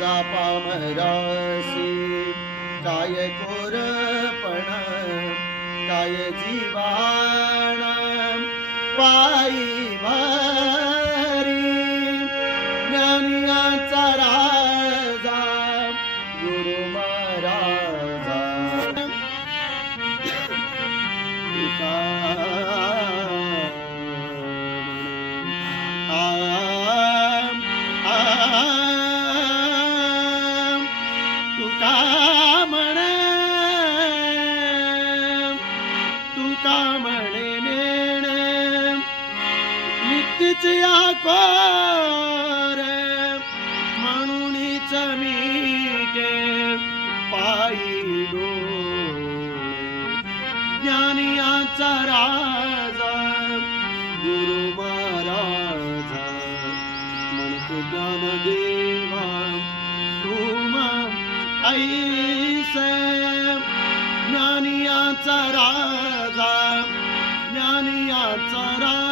जा पामरासी काय कोरपण काय जीवा कामणे नेणे. नित्यच या कोर म्हणूनच मीटे पायी डोळे ज्ञानियाचा राजा गुरु महाराजा. म्हणतो ज्ञान देवा तुमा ऐसे ज्ञानियाचा राजा ज्ञानियाचा राजा.